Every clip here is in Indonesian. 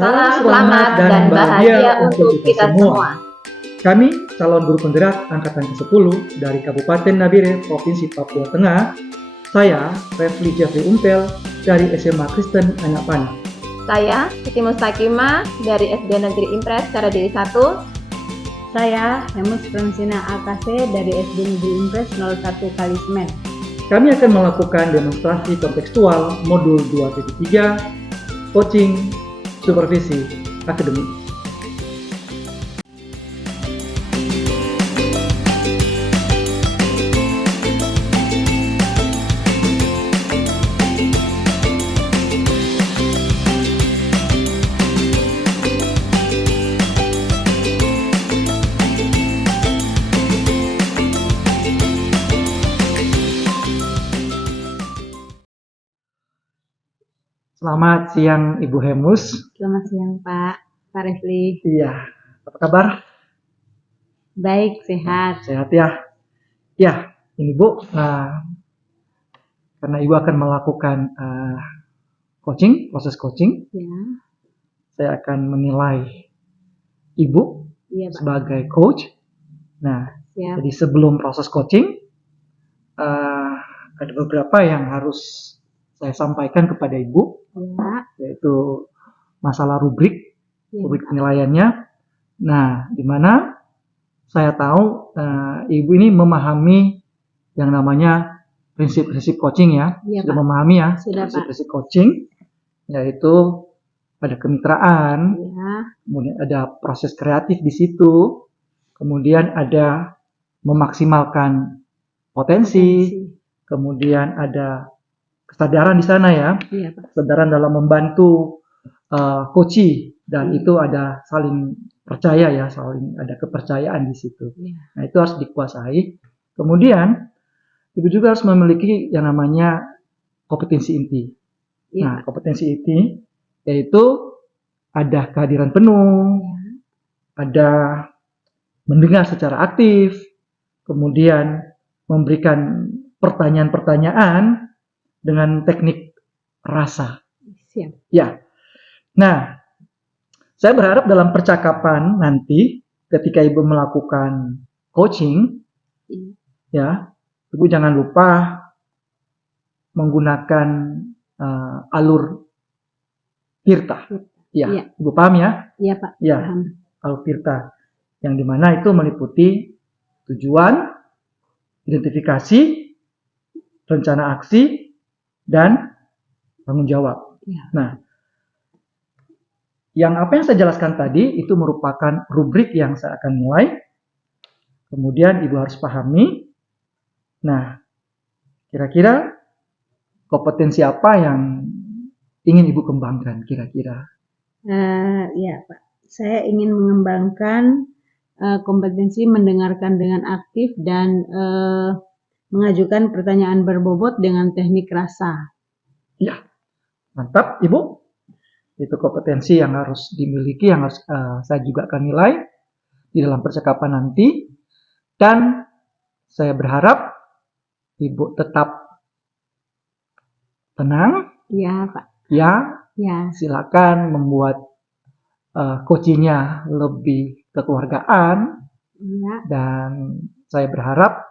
Salam selamat dan bahagia untuk kita semua. Kami, calon guru penggerak Angkatan ke-10 dari Kabupaten Nabire, Provinsi Papua Tengah. Saya, Refli Jeffrey Umpel, dari SMA Kristen Anak Panah. Saya, Siti Mustakima, dari SD Negeri Impres Karadiri 1. Saya, Hemus Fransina AKC, dari SD Negeri Impres 01 Kalismen. Kami akan melakukan demonstrasi kontekstual modul 2.3, coaching, supervisi, akademik. Selamat siang Ibu Hemus. Selamat siang Pak Refli. Iya, apa kabar? Baik, sehat. Sehat ya. Ya, ini Bu, karena Ibu akan melakukan coaching, proses coaching, Ya. saya akan menilai Ibu sebagai coach. Nah, Siap. jadi sebelum proses coaching, ada beberapa yang harus saya sampaikan kepada Ibu, yaitu masalah rubrik penilaiannya. Nah, di mana saya tahu Ibu ini memahami yang namanya prinsip-prinsip coaching ya, sudah Pak. Memahami ya prinsip-prinsip coaching, yaitu ada kemitraan, kemudian ada proses kreatif di situ, kemudian ada memaksimalkan potensi. Kemudian ada kesadaran di sana ya, kesadaran dalam membantu coachee, dan itu ada saling percaya ya, saling ada kepercayaan di situ. Nah, itu harus dikuasai. Kemudian Ibu juga harus memiliki yang namanya kompetensi inti. Nah, kompetensi inti yaitu ada kehadiran penuh, ada mendengar secara aktif, kemudian memberikan pertanyaan-pertanyaan dengan teknik rasa. Siap. Ya. Nah, saya berharap dalam percakapan nanti ketika Ibu melakukan coaching, ya, Ibu jangan lupa menggunakan alur Tirta. Ya, Ibu paham ya? Iya Pak. Ya, paham. Alur Tirta, yang dimana itu meliputi tujuan, identifikasi, rencana aksi, dan tanggung jawab. Nah, apa yang saya jelaskan tadi itu merupakan rubrik yang saya akan mulai. Kemudian Ibu harus pahami. Nah, kira-kira kompetensi apa yang ingin Ibu kembangkan kira-kira? Ya Pak, saya ingin mengembangkan kompetensi mendengarkan dengan aktif dan mengajukan pertanyaan berbobot dengan teknik rasa. Ya, mantap Ibu. Itu kompetensi yang harus dimiliki, yang harus saya juga akan nilai di dalam percakapan nanti. Dan saya berharap Ibu tetap tenang. Ya Pak. Ya. Silakan membuat coachingnya lebih kekeluargaan. Dan saya berharap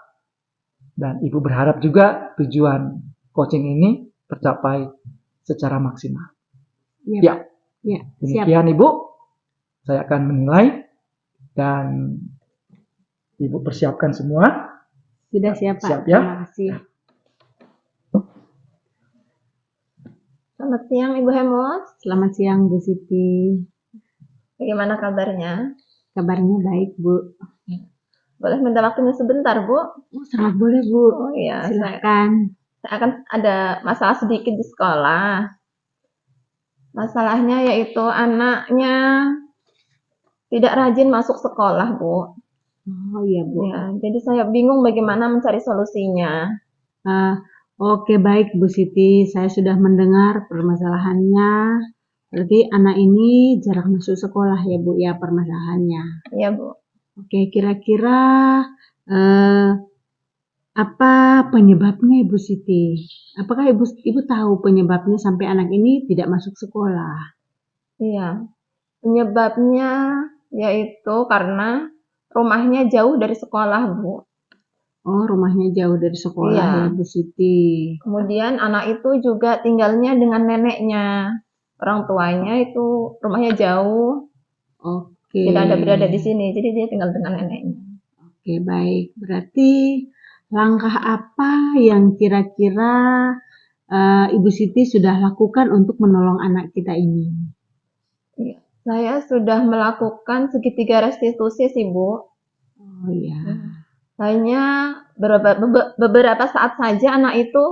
dan Ibu berharap juga tujuan coaching ini tercapai secara maksimal. Ya. Demikian Ibu, saya akan menilai dan Ibu persiapkan semua. Sudah siap Pak. Siap ya. Terima kasih. Selamat siang Ibu Hemus. Selamat siang Bu Siti. Bagaimana kabarnya? Kabarnya baik Bu. Boleh minta waktunya sebentar Bu? Sangat boleh Bu. Oh iya, silakan. Saya akan ada masalah sedikit di sekolah. Masalahnya yaitu anaknya tidak rajin masuk sekolah Bu. Oh iya Bu. Ya, jadi saya bingung bagaimana mencari solusinya. Oke baik Bu Siti, saya sudah mendengar permasalahannya. Berarti anak ini jarang masuk sekolah ya Bu ya permasalahannya. Iya Bu. Oke, kira-kira apa penyebabnya Ibu Siti? Apakah Ibu tahu penyebabnya sampai anak ini tidak masuk sekolah? Iya. Penyebabnya yaitu karena rumahnya jauh dari sekolah, Bu. Oh, rumahnya jauh dari sekolah Iya. ya, Bu Siti. Kemudian anak itu juga tinggalnya dengan neneknya. Orang tuanya itu rumahnya jauh, Oke. tidak ada berada di sini, jadi dia tinggal dengan neneknya. Oke, baik. Berarti langkah apa yang kira-kira Ibu Siti sudah lakukan untuk menolong anak kita ini? Iya. Saya sudah melakukan segitiga restitusi sih, Bu. Oh iya. Hanya beberapa saat saja anak itu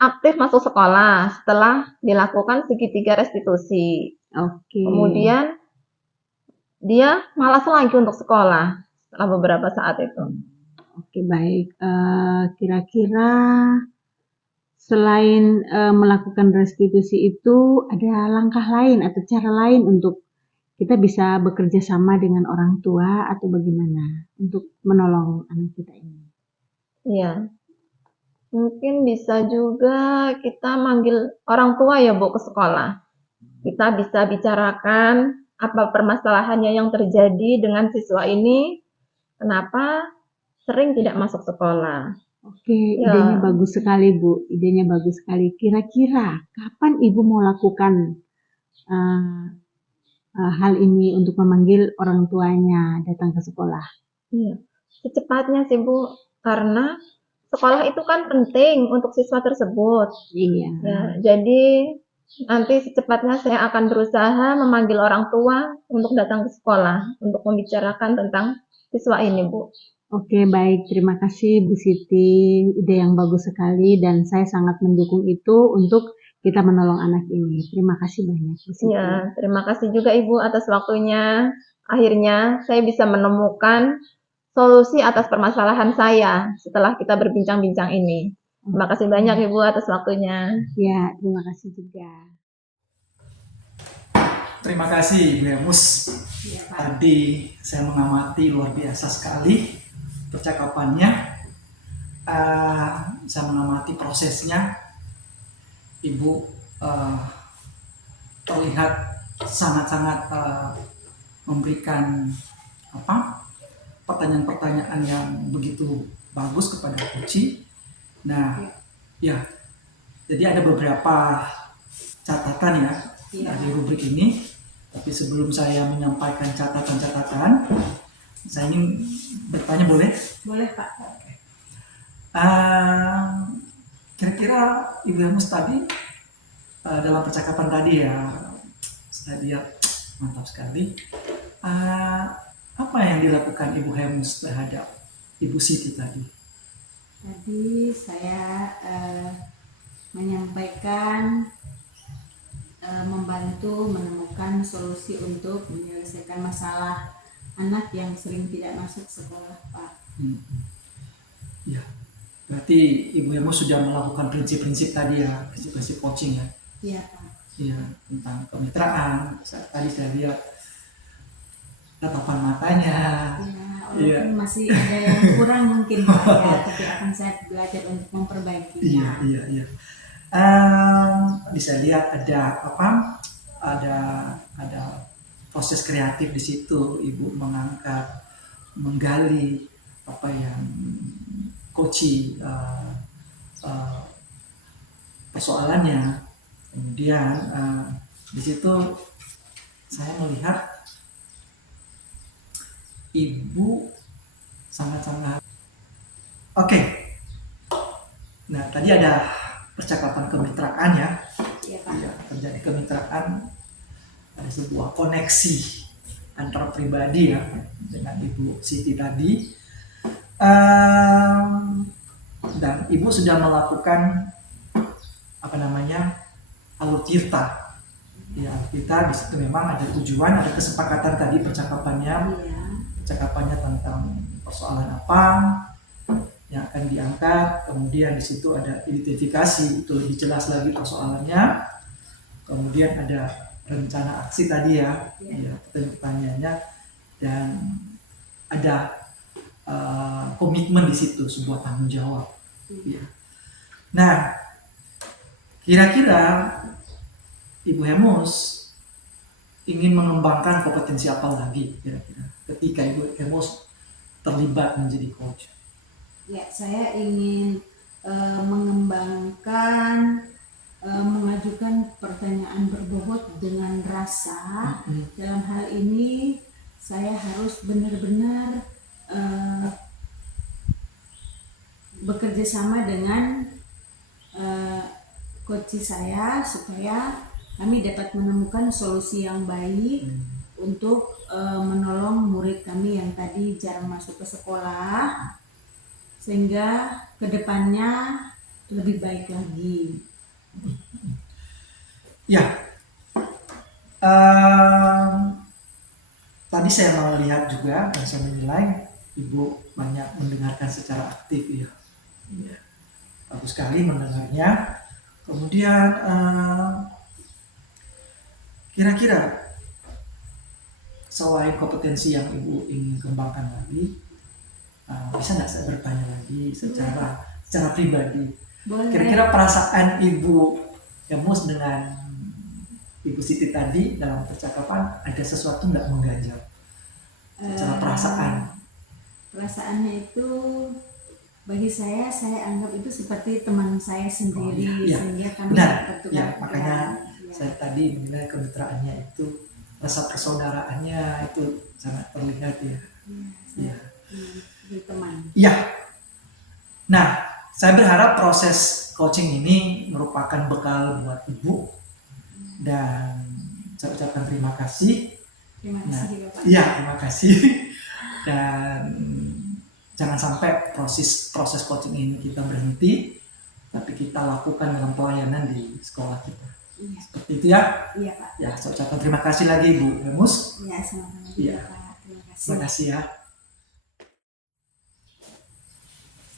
aktif masuk sekolah setelah dilakukan segitiga restitusi. Oke. Kemudian dia malas lagi untuk sekolah setelah beberapa saat itu. Oke, baik. Kira-kira selain melakukan restitusi itu ada langkah lain atau cara lain untuk kita bisa bekerja sama dengan orang tua atau bagaimana untuk menolong anak kita ini? Iya. Mungkin bisa juga kita manggil orang tua ya, Bu, ke sekolah. Kita bisa bicarakan apa permasalahannya yang terjadi dengan siswa ini, kenapa sering tidak masuk sekolah. Oke, Ya. idenya bagus sekali, Bu. Idenya bagus sekali. Kira-kira kapan Ibu mau lakukan hal ini untuk memanggil orang tuanya datang ke sekolah? Iya. Secepatnya sih, Bu, karena sekolah itu kan penting untuk siswa tersebut. Iya. Ya, jadi nanti secepatnya saya akan berusaha memanggil orang tua untuk datang ke sekolah untuk membicarakan tentang siswa ini, Bu. Oke, baik. Terima kasih Bu Siti. Ide yang bagus sekali dan saya sangat mendukung itu untuk kita menolong anak ini. Terima kasih banyak Bu Siti. Ya, terima kasih juga Ibu atas waktunya. Akhirnya saya bisa menemukan solusi atas permasalahan saya setelah kita berbincang-bincang ini. Terima kasih banyak Ibu atas waktunya. Ya, terima kasih juga. Terima kasih Ibu Emus. Ya, Pak. Tadi saya mengamati luar biasa sekali percakapannya. Saya mengamati prosesnya. Ibu terlihat sangat-sangat memberikan pertanyaan-pertanyaan yang begitu bagus kepada Uci. Nah, ya, jadi ada beberapa catatan ya dari rubrik ini. Tapi sebelum saya menyampaikan catatan-catatan, saya ingin bertanya, boleh? Boleh, Pak. Kira-kira Ibu Emus tadi dalam percakapan tadi ya, saya lihat mantap sekali. Apa yang dilakukan Ibu Hemus terhadap Ibu Siti tadi? Tadi saya menyampaikan membantu menemukan solusi untuk menyelesaikan masalah anak yang sering tidak masuk sekolah, Pak. Ya, berarti Ibu Hemus sudah melakukan prinsip-prinsip tadi ya, prinsip-prinsip coaching ya? Iya, Pak. Iya, tentang kemitraan. Tadi saya lihat tatapan matanya. Ya, walaupun masih ada yang kurang mungkin Pak ya, tapi akan saya belajar untuk memperbaikinya. Iya. Bisa lihat ada ada proses kreatif di situ. Ibu menggali apa yang coaching persoalannya. Kemudian di situ saya melihat Ibu sangat-sangat oke. Nah, tadi ada percakapan kemitraan ya. Iya, Pak. Ya, terjadi kemitraan, ada sebuah koneksi antar pribadi ya dengan Ibu Siti tadi. Dan Ibu sudah melakukan alur tirta. Ya, kita di situ memang ada tujuan, ada kesepakatan tadi percakapannya. Percakapannya tentang persoalan apa yang akan diangkat, kemudian di situ ada identifikasi, itu lebih jelas lagi persoalannya, kemudian ada rencana aksi tadi ya, pertanyaannya, dan ada komitmen di situ, sebuah tanggung jawab. Ya. Nah, kira-kira Ibu Hemus ingin mengembangkan kompetensi apa lagi kira-kira ketika Ibu Emos terlibat menjadi coach? Ya, saya ingin mengembangkan, mengajukan pertanyaan berbobot dengan rasa. Dalam hal ini saya harus benar-benar bekerja sama dengan coach saya supaya kami dapat menemukan solusi yang baik untuk menolong murid kami yang tadi jarang masuk ke sekolah, sehingga kedepannya lebih baik lagi. Ya, tadi saya melihat juga dan saya menilai Ibu banyak mendengarkan secara aktif ya. Ya, bagus sekali mendengarnya. Kemudian kira-kira selain kompetensi yang Ibu ingin kembangkan lagi, bisa nggak saya bertanya lagi secara pribadi? Boleh. Kira-kira perasaan Ibu Emos dengan Ibu Siti tadi dalam percakapan ada sesuatu nggak mengganjal? Secara perasaan. Perasaannya itu bagi saya anggap itu seperti teman saya sendiri, iya. sehingga kami Benar. bertukar Ya, makanya pikiran. saya tadi menilai kemitraannya itu, rasa persaudaraannya itu sangat terlihat ya. Ya. Sebagai teman. Iya. Nah, saya berharap proses coaching ini merupakan bekal buat Ibu dan saya ucapkan terima kasih. Terima kasih juga, Pak. Iya, terima kasih. Dan jangan sampai proses coaching ini kita berhenti, tapi kita lakukan dalam pelayanan di sekolah kita. Iya. Seperti itu ya. Iya, Pak. Ya, saya ucapkan terima kasih lagi Ibu Emos. Iya, sama-sama juga, Iya. Pak. Terima kasih. Terima kasih ya.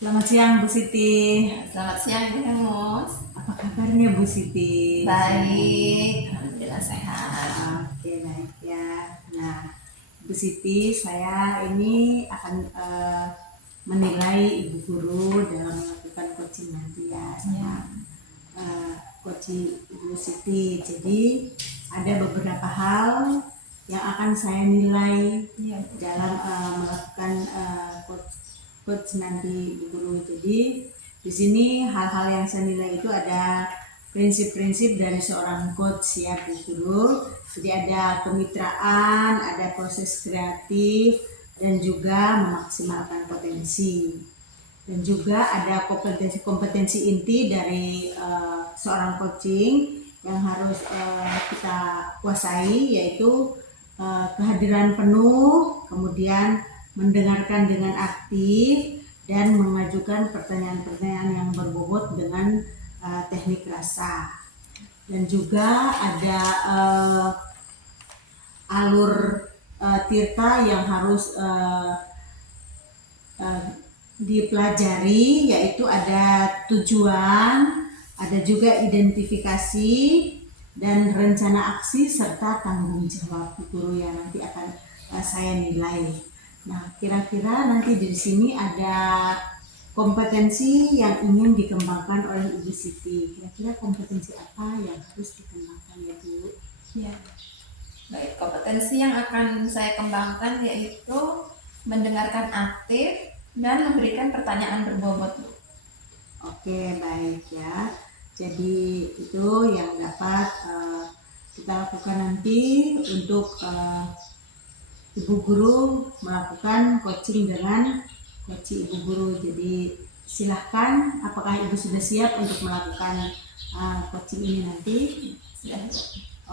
Selamat siang, Bu Siti. Selamat siang, Bu Emos. Apa kabarnya, Bu Siti? Baik, alhamdulillah sehat. Oke, baik ya. Nah, Bu Siti, saya ini akan menilai Ibu Guru dalam melakukan coaching nanti ya sama coach Ibu Siti. Jadi ada beberapa hal yang akan saya nilai dalam melakukan coach nanti Ibu Guru. Jadi di sini hal-hal yang saya nilai itu ada prinsip-prinsip dari seorang coach ya Bu Guru. Jadi ada kemitraan, ada proses kreatif, dan juga memaksimalkan potensi. Dan juga ada kompetensi inti dari seorang coaching yang harus kita kuasai, yaitu kehadiran penuh, kemudian mendengarkan dengan aktif, dan mengajukan pertanyaan-pertanyaan yang berbobot dengan teknik rasa. Dan juga ada alur tirta yang harus dipelajari, yaitu ada tujuan, ada juga identifikasi, dan rencana aksi serta tanggung jawab guru yang nanti akan saya nilai. Nah, kira-kira nanti di sini ada kompetensi yang ingin dikembangkan oleh Ibu Siti. Kira-kira kompetensi apa yang harus dikembangkan ya Bu? Ya. Baik, kompetensi yang akan saya kembangkan yaitu mendengarkan aktif dan memberikan pertanyaan berbobot. Oke, baik ya. Jadi itu yang dapat kita lakukan nanti untuk Ibu Guru melakukan coaching dengan coach Ibu Guru. Jadi silahkan, apakah Ibu sudah siap untuk melakukan coaching ini nanti? Sudah.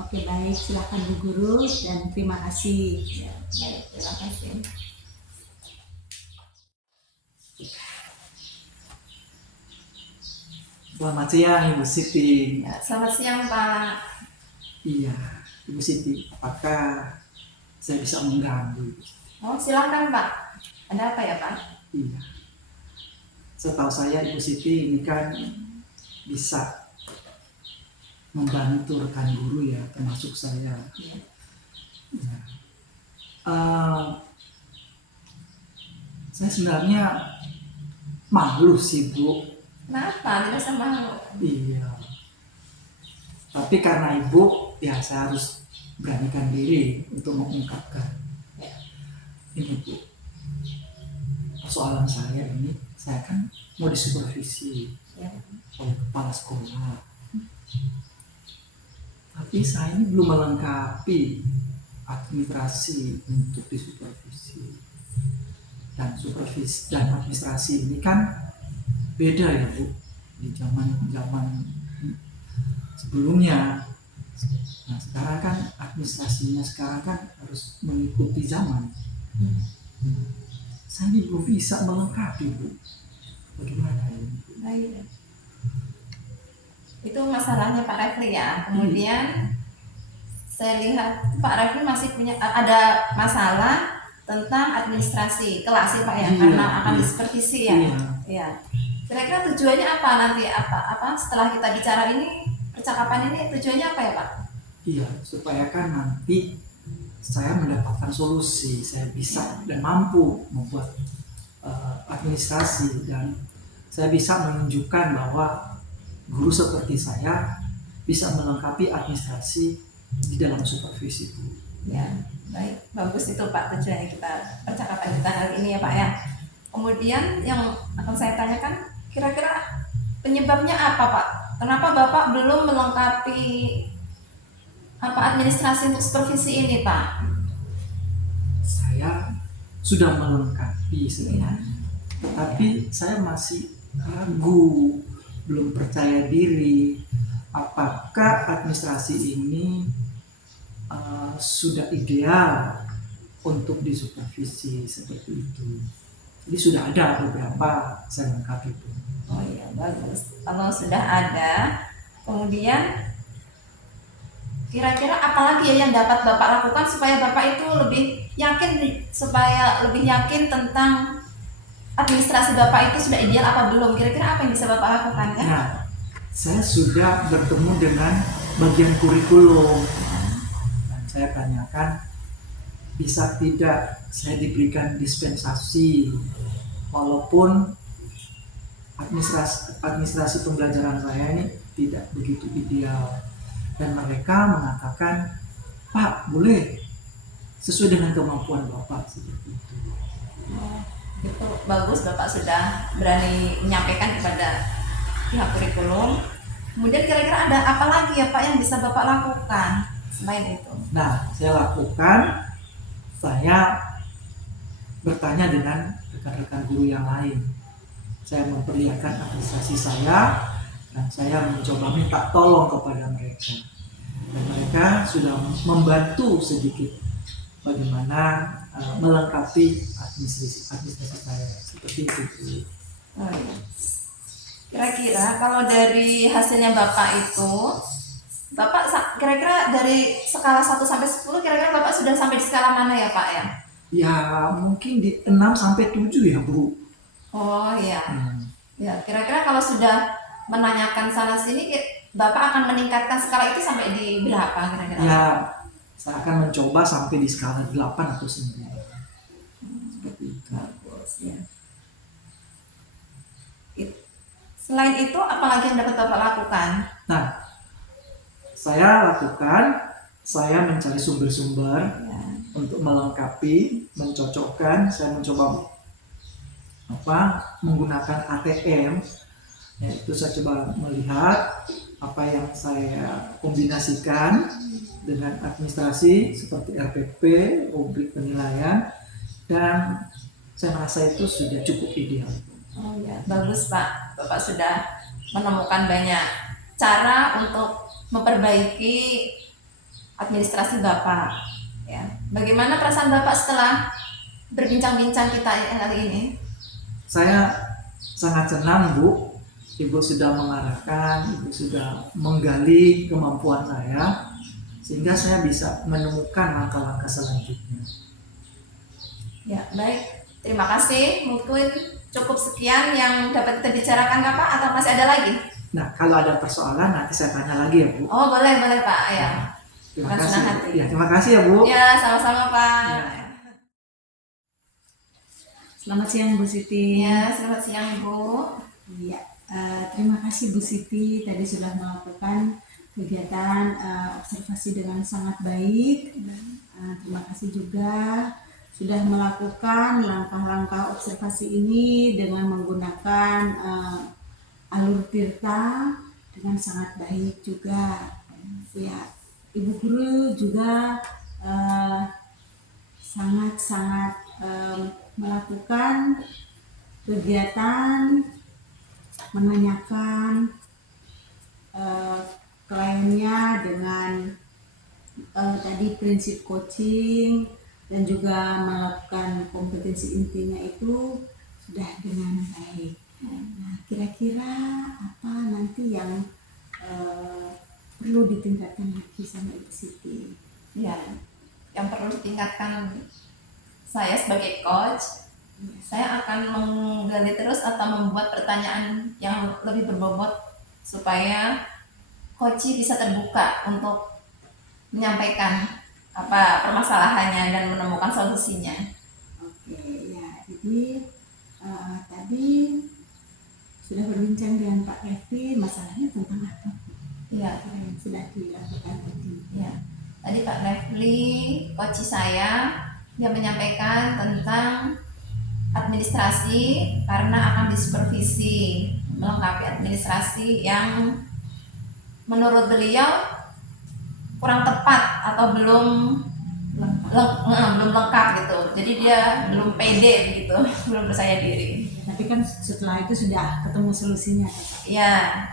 Oke, baik, silahkan Bu Guru dan terima kasih. Ya, baik, terima kasih. Selamat siang Ibu Siti. Ya, selamat siang Pak. Iya, Ibu Siti, apakah saya bisa mengganggu? Oh, silakan Pak. Ada apa ya Pak? Iya. Setahu saya Ibu Siti ini kan bisa membantu rekan guru ya, termasuk saya. Ya. Nah, saya sebenarnya malu sih Bu. Kenapa? Tidak sama malu. Iya. Tapi karena Ibu, ya saya harus beranikan diri untuk mengungkapkan, ini Bu, persoalan saya ini, saya kan mau disupervisi oleh kepala sekolah, tapi saya ini belum melengkapi administrasi untuk disupervisi. Dan supervisi dan administrasi ini kan beda ya Bu, di zaman sebelumnya. Nah sekarang kan administrasinya sekarang kan harus mengikuti zaman. Saya ini belum bisa melengkapi Bu, bagaimana ini? Baik. Itu masalahnya Pak Refli ya. Kemudian saya lihat Pak Refli masih punya ada masalah tentang administrasi kelas ya Pak ya, Iya, karena akan iya. disupervisi ya. Iya. Iya. Kira-kira tujuannya apa nanti, apa setelah kita bicara ini, percakapan ini tujuannya apa ya Pak? Iya, supaya kan nanti saya mendapatkan solusi, saya bisa dan mampu membuat administrasi, dan saya bisa menunjukkan bahwa guru seperti saya bisa melengkapi administrasi di dalam supervisi Bu. Ya, baik, bagus itu Pak tujuannya kita percakapan kita hari ini ya Pak ya. Kemudian yang akan saya tanyakan, kira-kira penyebabnya apa Pak? Kenapa Bapak belum melengkapi administrasi untuk supervisi ini Pak? Saya sudah melengkapi sebenarnya, tetapi saya masih ragu, belum percaya diri apakah administrasi ini sudah ideal untuk disupervisi seperti itu. Jadi sudah ada beberapa saya lengkapi Bu. Oh iya, bagus. Kalau sudah ada, kemudian kira-kira apa lagi ya yang dapat Bapak lakukan supaya Bapak itu lebih yakin tentang administrasi Bapak itu sudah ideal apa belum? Kira-kira apa yang bisa Bapak lakukan ya? Nah, saya sudah bertemu dengan bagian kurikulum. Dan saya tanyakan, bisa tidak saya diberikan dispensasi walaupun administrasi pembelajaran saya ini tidak begitu ideal. Dan mereka mengatakan, Pak, boleh, sesuai dengan kemampuan Bapak seperti itu. Itu bagus, Bapak sudah berani menyampaikan kepada pihak kurikulum. Kemudian kira-kira ada apa lagi ya Pak yang bisa Bapak lakukan selain itu? Nah, saya lakukan, saya bertanya dengan rekan-rekan guru yang lain. Saya memperlihatkan administrasi saya, dan saya mencoba minta tolong kepada mereka. Dan mereka sudah membantu sedikit bagaimana melengkapi administrasi saya seperti itu. Oh, iya. Kira-kira kalau dari hasilnya Bapak itu, Bapak kira-kira dari skala 1 sampai 10 kira-kira Bapak sudah sampai di skala mana ya Pak ya? Ya mungkin di 6 sampai 7 ya Bu. Oh iya. Ya, kira-kira kalau sudah menanyakan sana sini Bapak akan meningkatkan skala itu sampai di berapa kira-kira? Ya, saya akan mencoba sampai di skala 8 atau 9. Seperti itu. Bagus ya. Selain itu, apalagi yang dapat Bapak lakukan? Nah, saya mencari sumber-sumber untuk melengkapi, mencocokkan. Saya mencoba menggunakan ATM, yaitu saya coba melihat apa yang saya kombinasikan dengan administrasi seperti RPP, rubrik penilaian, dan saya merasa itu sudah cukup ideal. Oh ya, bagus Pak. Bapak sudah menemukan banyak cara untuk memperbaiki administrasi Bapak. Ya. Bagaimana perasaan Bapak setelah berbincang-bincang kita hari ini? Saya sangat senang Bu, Ibu sudah mengarahkan, Ibu sudah menggali kemampuan saya, sehingga saya bisa menemukan langkah-langkah selanjutnya. Ya, baik. Terima kasih. Mungkin cukup sekian yang dapat kita bicarakan Bapak, atau masih ada lagi? Nah, kalau ada persoalan nanti saya tanya lagi ya Bu. Oh, boleh Pak. Ya. Terima Dengan kasih. senang hati. Ya, terima kasih ya Bu. Ya, sama-sama Pak. Ya. Selamat siang Bu Siti. Ya, selamat siang Ibu. Iya, terima kasih Bu Siti tadi sudah melakukan kegiatan observasi dengan sangat baik. Terima kasih juga sudah melakukan langkah-langkah observasi ini dengan menggunakan alur tirta dengan sangat baik juga. Ya, Ibu Guru juga sangat-sangat melakukan kegiatan menanyakan kliennya dengan tadi prinsip coaching dan juga melakukan kompetensi intinya itu sudah dengan baik. Nah, kira-kira apa nanti yang perlu ditingkatkan lagi sama Ibu Siti? Ya, yang perlu ditingkatkan saya sebagai coach, saya akan menggali terus atau membuat pertanyaan yang lebih berbobot supaya coach bisa terbuka untuk menyampaikan apa permasalahannya dan menemukan solusinya. Oke, ya, jadi tadi sudah berbincang dengan Pak Refli, masalahnya tentang apa? Iya, Yang sudah dilakukan tadi. ya. Tadi Pak Refli, coach saya, dia menyampaikan tentang administrasi karena akan disupervisi melengkapi administrasi yang menurut beliau kurang tepat atau belum lengkap gitu. Jadi dia belum pede begitu, belum percaya diri. Tapi kan setelah itu sudah ketemu solusinya. Ya,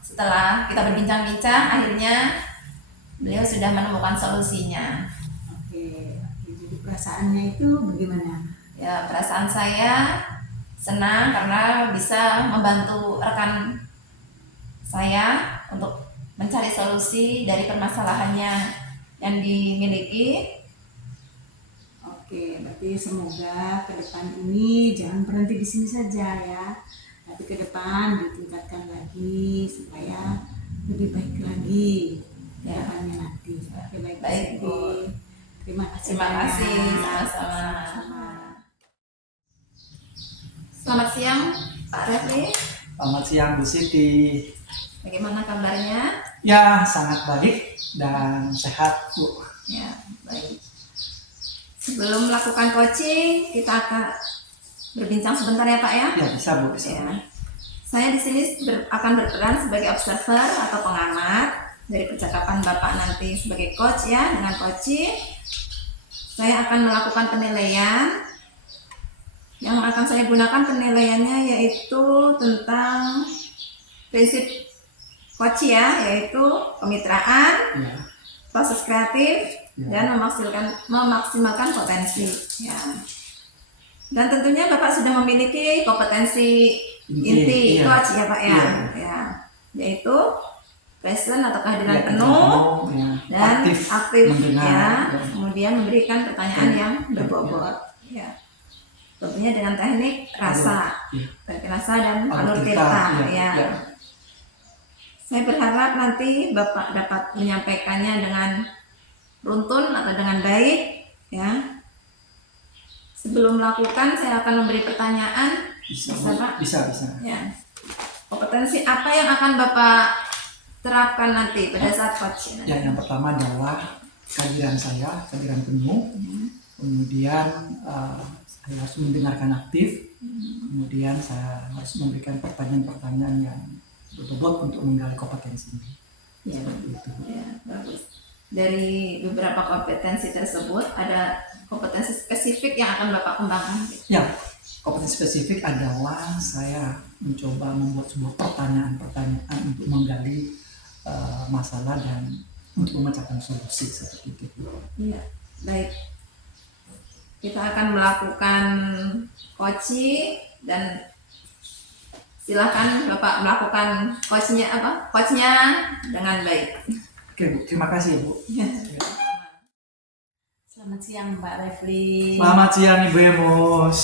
setelah kita berbincang-bincang, akhirnya beliau sudah menemukan solusinya. Oke, jadi perasaannya itu bagaimana? Ya, perasaan saya senang karena bisa membantu rekan saya untuk mencari solusi dari permasalahannya yang dimiliki. Oke, berarti semoga ke depan ini jangan berhenti di sini saja ya, tapi ke depan ditingkatkan lagi supaya lebih baik lagi ke Ya. depannya nanti. Oke, baik, Baik, Bu Bu. Siti. Terima kasih. Terima banyak. kasih, sama-sama. Sama-sama. Selamat siang, Pak Refli. Selamat siang Bu Siti. Bagaimana kabarnya? Ya, sangat baik dan sehat Bu. Ya, baik. Sebelum melakukan coaching, kita akan berbincang sebentar ya Pak ya. Ya, bisa Bu, bisa. Ya. Saya di sini akan berperan sebagai observer atau pengamat dari percakapan Bapak nanti sebagai coach ya dengan coaching. Saya akan melakukan penilaian. Yang akan saya gunakan penilaiannya yaitu tentang prinsip coach ya, yaitu kemitraan, Ya, proses kreatif, ya. dan memaksimalkan potensi ya. Dan tentunya Bapak sudah memiliki kompetensi inti Iya. coach ya Pak ya. Iya. Ya, yaitu present atau kehadiran Ya, penuh ya. dan aktif mendengar, ya. ya. Kemudian memberikan pertanyaan Ya. yang berbobot ya. Tentunya dengan teknik rasa, Ya. teknik rasa dan Alur alur tirta, tirta ya, ya. ya. Saya berharap nanti Bapak dapat menyampaikannya dengan runtun atau dengan baik ya. Sebelum melakukan saya akan memberi pertanyaan. Bisa, Bisa, Bu. Pak? Bisa, bisa. Ya. Kompetensi apa yang akan Bapak terapkan nanti pada saat coaching? Ya, yang pertama adalah kehadiran saya, kehadiran penuh. Kemudian saya harus mendengarkan aktif. Kemudian saya harus memberikan pertanyaan-pertanyaan yang berbobot untuk menggali kompetensinya. Ya. Seperti itu. Ya, bagus. Dari beberapa kompetensi tersebut ada kompetensi spesifik yang akan Bapak kembangkan. Ya, kompetensi spesifik adalah saya mencoba membuat sebuah pertanyaan-pertanyaan untuk menggali masalah dan untuk memecahkan solusi seperti itu. Iya, baik. Kita akan melakukan coaching dan silakan Bapak melakukan coachnya dengan baik. Oke, Bu. Terima kasih, Bu. Selamat siang Mbak Refli. Selamat siang, Ibu Emos.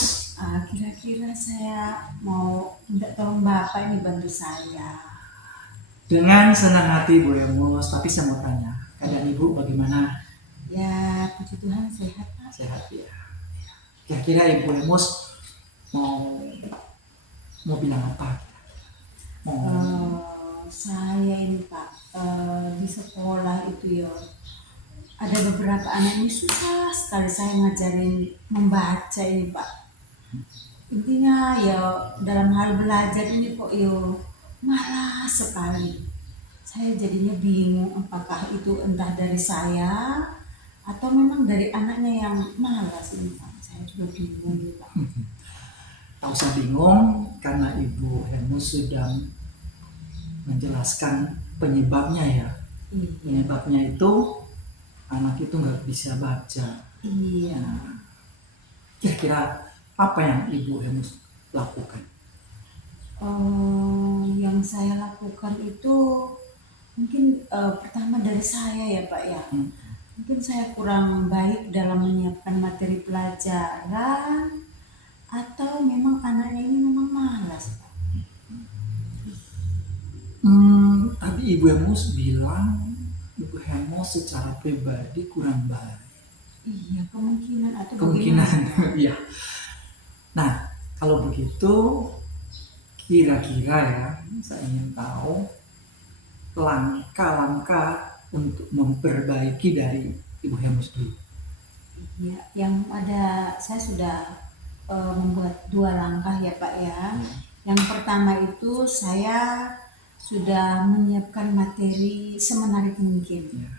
Kira-kira saya mau minta tolong Bapak ini bantu saya. Dengan senang hati, Bu Emos. Tapi saya mau tanya, keadaan Ibu bagaimana? Ya, puji Tuhan sehat Pak. Sehat ya. Kira-kira Ibu Emos mau bilang apa? Mau saya ini Pak, di sekolah itu ya ada beberapa anak ini susah sekali saya ngajarin membaca ini Pak. Intinya ya dalam hal belajar ini kok yo malas sekali. Saya jadinya bingung apakah itu entah dari saya atau memang dari anaknya yang malas ini Pak. Saya juga bingung ini Pak. Tak usah bingung karena Ibu Hemus sudah menjelaskan penyebabnya ya. Iya, Penyebabnya itu anak itu nggak bisa baca. iya. Kira-kira apa yang Ibu Hemus lakukan? Yang saya lakukan itu mungkin pertama dari saya ya Pak ya. Mungkin saya kurang baik dalam menyiapkan materi pelajaran atau memang anaknya ini memang malas Pak. Tadi Ibu Hemus bilang Ibu Hemus secara pribadi kurang baik. Iya, kemungkinan atau Kemungkinan, bagaimana? iya. Nah, kalau begitu kira-kira ya, saya ingin tahu langkah-langkah untuk memperbaiki dari Ibu Hemus dulu. Iya, yang ada saya sudah membuat 2 langkah ya Pak ya. Yang pertama itu saya sudah menyiapkan materi semenarik mungkin. Ya.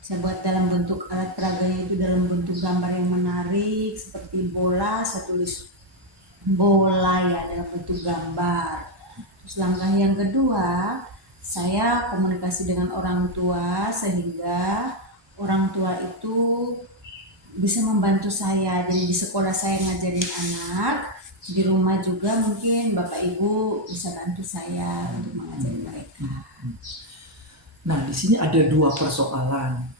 Saya buat dalam bentuk alat peraganya itu dalam bentuk gambar yang menarik seperti bola, saya tulis bola ya dalam bentuk gambar. Terus langkah yang kedua, saya komunikasi dengan orang tua sehingga orang tua itu bisa membantu saya. Jadi di sekolah saya ngajarin anak, di rumah juga mungkin Bapak Ibu bisa bantu saya untuk mengajari mereka. Nah, di sini ada 2 persoalan.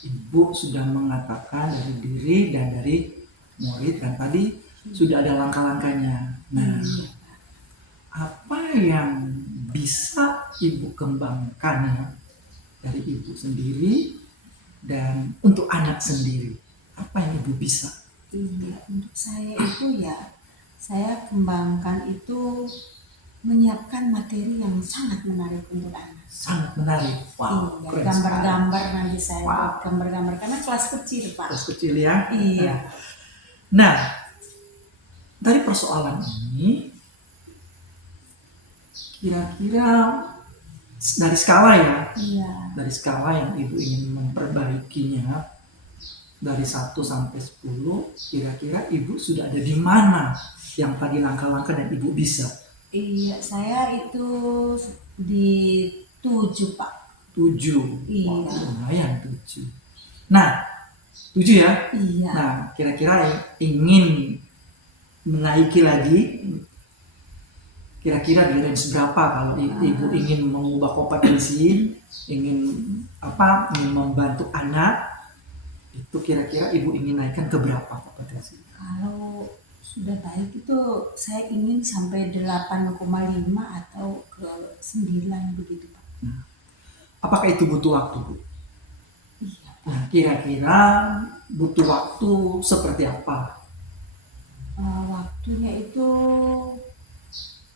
Ibu sudah mengatakan dari diri dan dari murid kan tadi sudah ada langkah-langkahnya. Nah, apa yang bisa Ibu kembangkan ya dari Ibu sendiri dan untuk anak sendiri? Apa yang Ibu bisa? Iya, untuk saya itu ya, saya kembangkan itu menyiapkan materi yang sangat menarik untuk anak. Sangat menarik. Wow, Iya, keren gambar-gambar nanti saya Wow. buat gambar-gambar karena kelas kecil Pak. Kelas kecil ya. Iya. Nah, dari persoalan ini kira-kira dari skala ya, Iya. dari skala yang Ibu ingin memperbaikinya dari 1 sampai 10, kira-kira Ibu sudah ada di mana yang tadi langkah-langkah dan Ibu bisa? Iya, saya itu di 7 Pak. 7. Iya. Wah, lumayan 7. Nah, 7 ya. Iya. Nah, kira-kira ingin menaiki lagi, kira-kira di range berapa kalau Ibu ingin mengubah kompetensi, ingin membantu anak, itu kira-kira Ibu ingin naikkan ke berapa kompetensi? Kalau sudah baik itu saya ingin sampai 8,5 atau ke 9 begitu Pak. Apakah itu butuh waktu, Bu? Iya. Nah, kira-kira butuh waktu seperti apa? Waktunya itu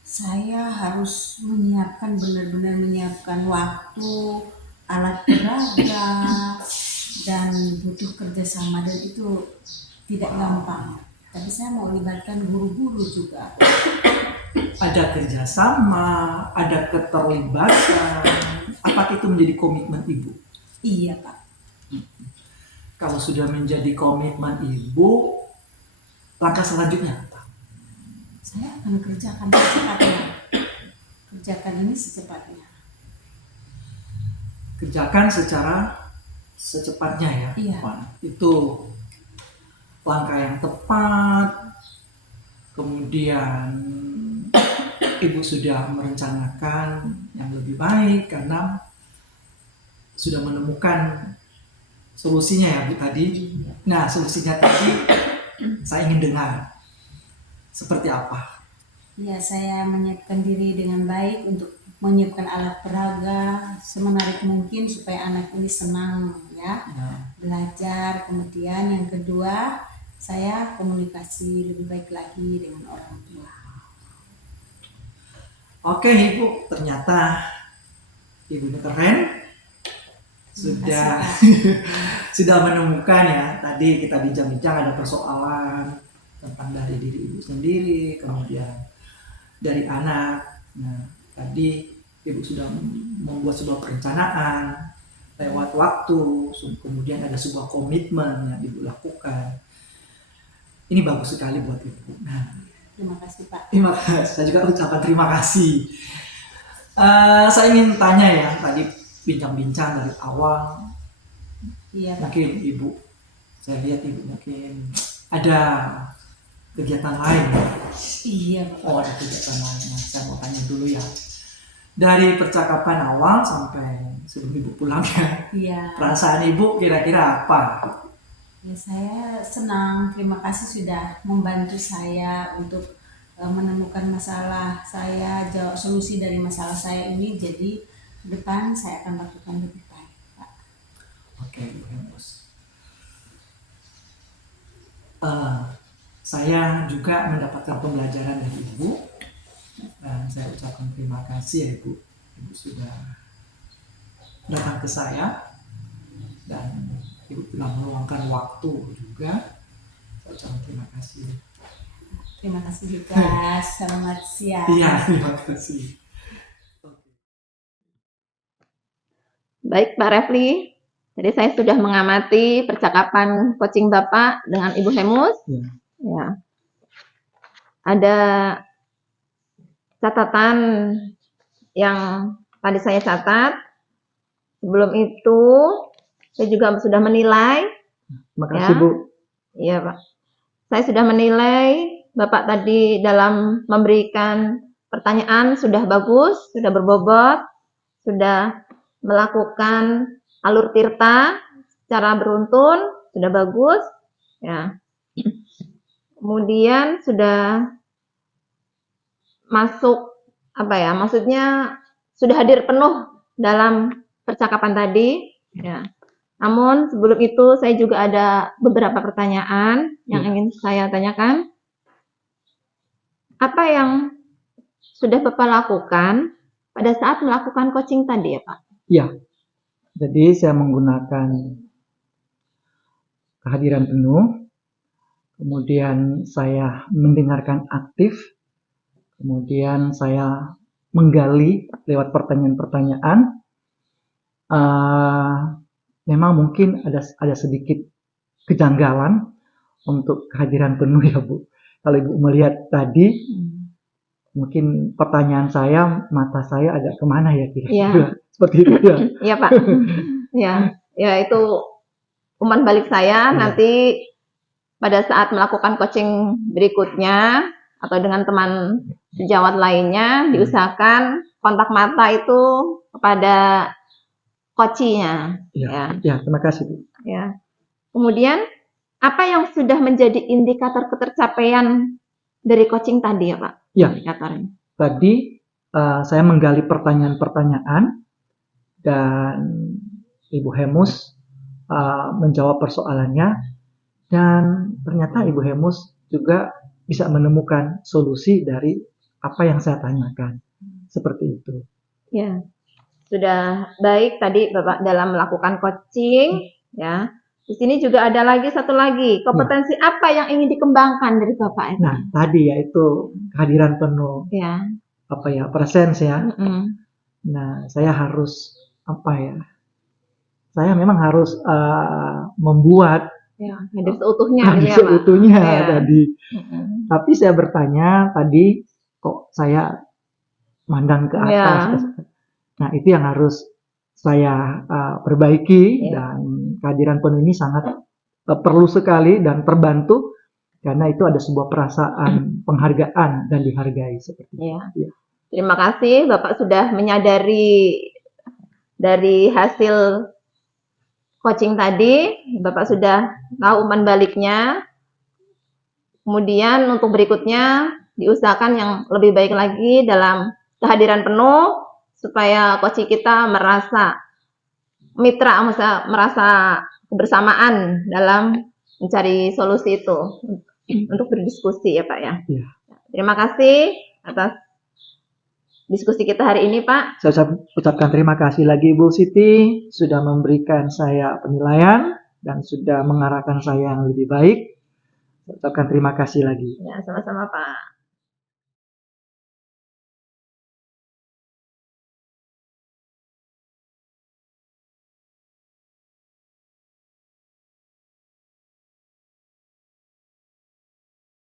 saya harus menyiapkan benar-benar menyiapkan waktu, alat peraga, dan butuh kerjasama dan itu tidak gampang. Tapi saya mau libatkan guru-guru juga. Ada kerjasama, ada keterlibatan. Apakah itu menjadi komitmen Ibu? Iya Pak. Kalau sudah menjadi komitmen Ibu, langkah selanjutnya apa? Saya akan kerjakan secepatnya. Kerjakan ini secepatnya. Kerjakan secara secepatnya ya. Iya. Wah, itu langkah yang tepat. Kemudian Ibu sudah merencanakan yang lebih baik karena sudah menemukan solusinya ya Bu tadi. Nah, solusinya tadi saya ingin dengar seperti apa. Ya, saya menyiapkan diri dengan baik untuk menyiapkan alat peraga semenarik mungkin supaya anak ini senang ya belajar. Kemudian yang kedua, saya komunikasi lebih baik lagi dengan orang tua. Oke Ibu, ternyata Ibunya keren, sudah sudah menemukan ya. Tadi kita bincang-bincang ada persoalan tentang dari diri ibu sendiri, kemudian dari anak. Nah, tadi ibu sudah membuat sebuah perencanaan lewat waktu, kemudian ada sebuah komitmen yang ibu lakukan. Ini bagus sekali buat ibu. Nah, Terima kasih Pak. terima kasih. Saya juga ucapkan terima kasih. Saya ingin tanya ya, tadi bincang-bincang dari awal, Iya Pak. mungkin ibu, saya lihat ibu mungkin ada kegiatan lain. Iya Pak. Oh, ada kegiatan lain. Nah, saya mau tanya dulu ya. Dari percakapan awal sampai sebelum ibu pulang ya, Iya. perasaan ibu kira-kira apa? Ya, saya senang, terima kasih sudah membantu saya untuk menemukan masalah saya, jawab solusi dari masalah saya ini. Jadi ke depan saya akan lakukan lebih baik, Pak. Oke, Ibu Hemus. Saya juga mendapatkan pembelajaran dari Ibu, dan saya ucapkan terima kasih ya Ibu. Ibu sudah datang ke saya, dan Ibu telah meluangkan waktu juga. Saya ucapkan terima kasih. Terima kasih juga. Selamat siang. Iya, terima kasih. Baik Pak Refli, jadi saya sudah mengamati percakapan coaching Bapak dengan Ibu Hemus. Ya. Ya. Ada catatan yang tadi saya catat. Sebelum itu, saya juga sudah menilai. Terima kasih Ya. Bu. Iya Pak. Saya sudah menilai Bapak tadi dalam memberikan pertanyaan sudah bagus, sudah berbobot, sudah melakukan alur tirta secara beruntun, sudah bagus. Ya. Kemudian sudah masuk maksudnya sudah hadir penuh dalam percakapan tadi. Ya. Namun sebelum itu saya juga ada beberapa pertanyaan yang ingin saya tanyakan. Apa yang sudah Bapak lakukan pada saat melakukan coaching tadi ya Pak? Ya, jadi saya menggunakan kehadiran penuh, kemudian saya mendengarkan aktif, kemudian saya menggali lewat pertanyaan-pertanyaan. Memang mungkin ada sedikit kejanggalan untuk kehadiran penuh ya Bu. Kalau Ibu melihat tadi, mungkin pertanyaan saya, mata saya agak kemana ya kira-kira? Ya. Seperti itu ya. Iya Pak. ya itu umpan balik saya. Nanti pada saat melakukan coaching berikutnya atau dengan teman sejawat lainnya, diusahakan kontak mata itu kepada coachnya. Ya, terima kasih Bu. Ya. Kemudian apa yang sudah menjadi indikator ketercapaian dari coaching tadi ya Pak? Ya. Indikatornya. Tadi saya menggali pertanyaan-pertanyaan dan Ibu Hemus menjawab persoalannya, dan ternyata Ibu Hemus juga bisa menemukan solusi dari apa yang saya tanyakan. Seperti itu. Ya. Sudah baik tadi Bapak dalam melakukan coaching ya. Di sini juga ada lagi satu lagi, kompetensi apa yang ingin dikembangkan dari Bapak? Nah, tadi yaitu kehadiran penuh. Ya. Presence ya. Nah, saya harus saya memang harus membuat hadir seutuhnya seutuhnya tadi. Tapi saya bertanya tadi, kok saya mandang ke atas. Nah, itu yang harus saya perbaiki, dan kehadiran penuh ini sangat perlu sekali dan terbantu karena itu ada sebuah perasaan penghargaan dan dihargai seperti itu. Ya. Terima kasih Bapak sudah menyadari dari hasil coaching tadi, Bapak sudah tahu umpan baliknya. Kemudian untuk berikutnya diusahakan yang lebih baik lagi dalam kehadiran penuh supaya coaching kita merasa mitra, merasa kebersamaan dalam mencari solusi itu untuk berdiskusi ya Pak ya. Terima kasih atas diskusi kita hari ini, Pak. Saya ucapkan terima kasih lagi Bu Siti sudah memberikan saya penilaian dan sudah mengarahkan saya yang lebih baik. Saya ucapkan terima kasih lagi. Ya, sama-sama, Pak.